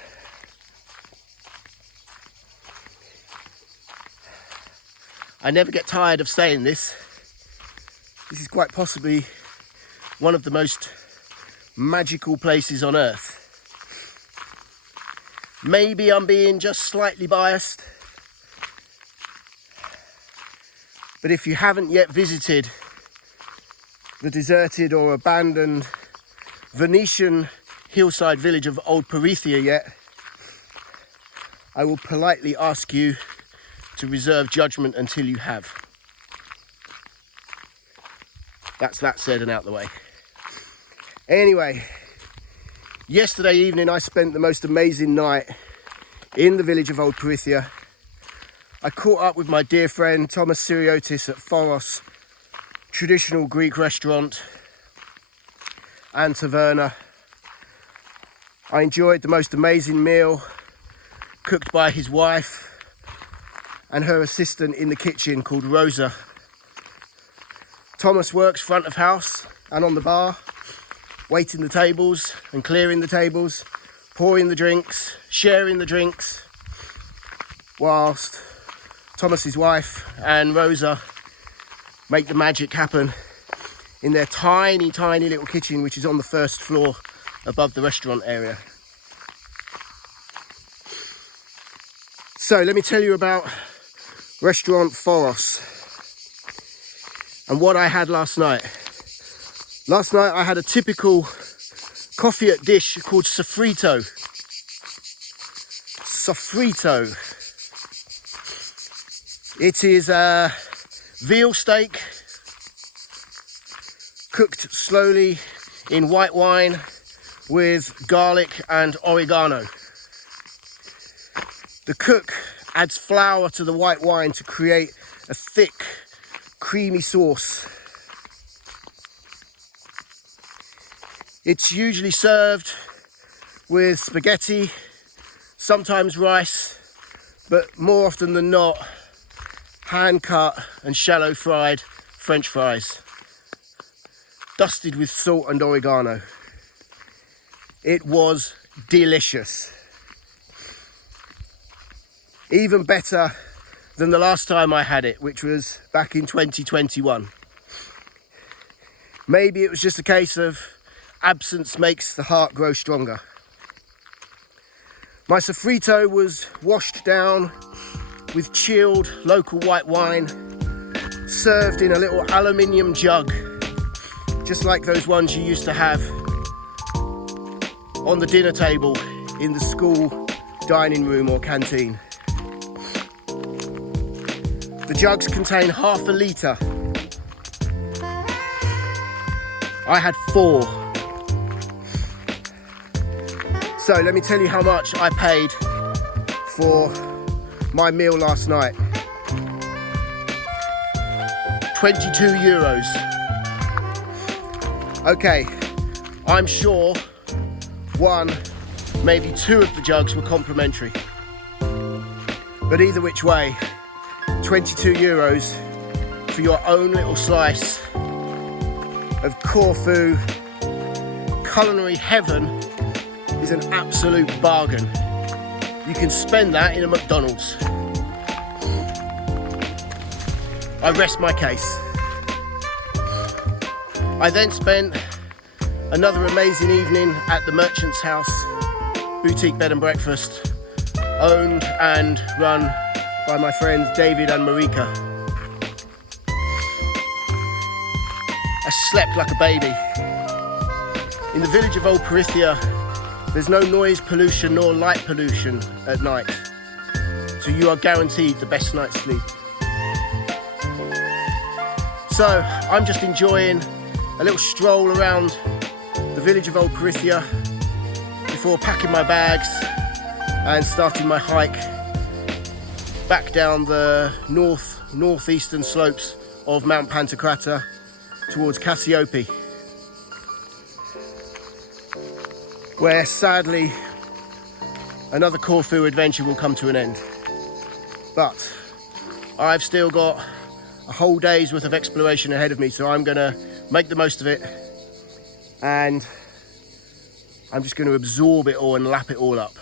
I never get tired of saying this. This is quite possibly one of the most magical places on earth. Maybe I'm being just slightly biased, but if you haven't yet visited the deserted or abandoned Venetian hillside village of Old Peritheia yet, I will politely ask you to reserve judgment until you have. That's that said and out the way. Anyway, yesterday evening I spent the most amazing night in the village of Old Peritheia. I caught up with my dear friend Thomas Siriotis at Foros traditional Greek restaurant and taverna. I enjoyed the most amazing meal cooked by his wife and her assistant in the kitchen called Rosa. Thomas works front of house and on the bar, waiting the tables and clearing the tables, pouring the drinks, sharing the drinks, whilst Thomas's wife and Rosa make the magic happen in their tiny, tiny little kitchen, which is on the first floor above the restaurant area. So let me tell you about restaurant Foros and what I had last night. Last night I had a typical coffee at dish called sofrito. Sofrito. It is a veal steak cooked slowly in white wine with garlic and oregano. The cook adds flour to the white wine to create a thick, creamy sauce. It's usually served with spaghetti, sometimes rice, but more often than not, hand-cut and shallow fried French fries, dusted with salt and oregano. It was delicious. Even better than the last time I had it, which was back in 2021. Maybe it was just a case of absence makes the heart grow stronger. My sofrito was washed down with chilled local white wine, served in a little aluminium jug, just like those ones you used to have on the dinner table in the school dining room or canteen. The jugs contain half a litre. I had 4. So let me tell you how much I paid for my meal last night. 22 euros. Okay, I'm sure 1, maybe 2 of the jugs were complimentary. But either which way, 22 euros for your own little slice of Corfu culinary heaven is an absolute bargain. You can spend that in a McDonald's. I rest my case. I then spent another amazing evening at the Merchant's House boutique bed and breakfast, owned and run by my friends David and Marika. I slept like a baby. In the village of Old Peritheia, there's no noise pollution nor light pollution at night, so you are guaranteed the best night's sleep. So I'm just enjoying a little stroll around the village of Old Peritheia before packing my bags and starting my hike back down the northeastern slopes of Mount Pantokrator towards Kassiopi, where sadly another Corfu adventure will come to an end. But I've still got a whole day's worth of exploration ahead of me, so I'm gonna make the most of it, and I'm just going to absorb it all and lap it all up.